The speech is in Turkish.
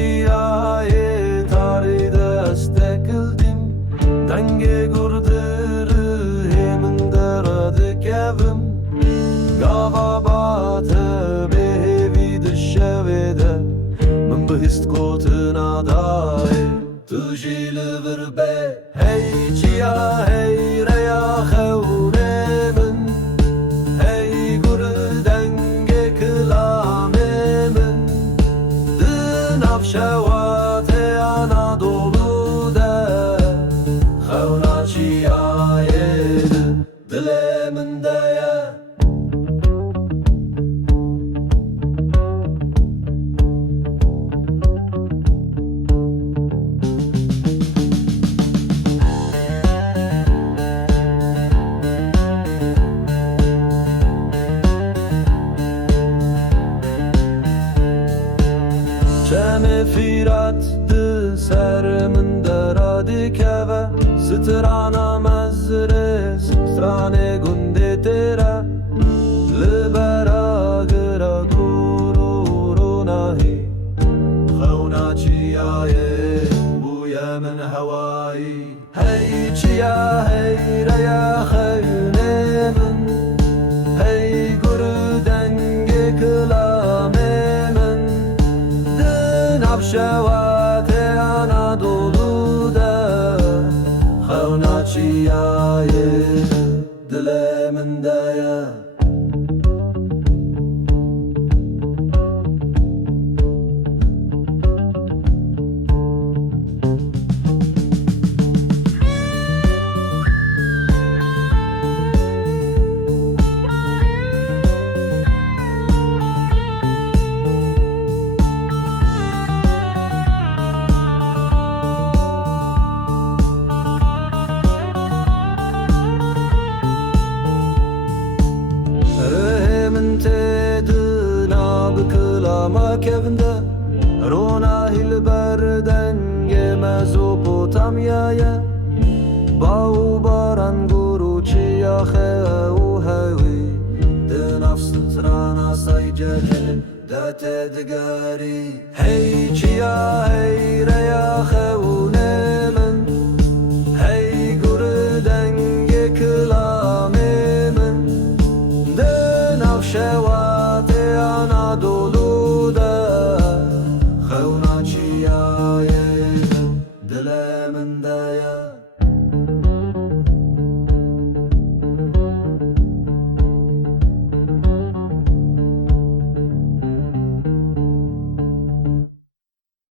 çiyaye tari destekildim denge gurdırı hemin deradık evim gava batı behevi dışevede min bihist kotun adayı tujili virbe hey çiya hey reya khevne min hey gur denge kılame min dinav şevate Anadolu'da khevna çiyaye dileminde ya Çeme firat dı serimin deradi keve Strana mezres strane gunde tera Libera gira gururu nahi Khawna çiyaye bu yemin havai Hey çiya hey reya khayne min Hey guru denge kılame min Şevate Anadolu'da khawna çiyaye dileminde ya Kılama kevinde Rona hilberden Mezopotamya'ya Bağ baran guru çiyahe u hevi Dinav strana saycelin Dete digari Hey çiya hey reya khevne min Hey guru denge kılame min Dinav şevate Anadolu'da khawna çiyaye dileminde ya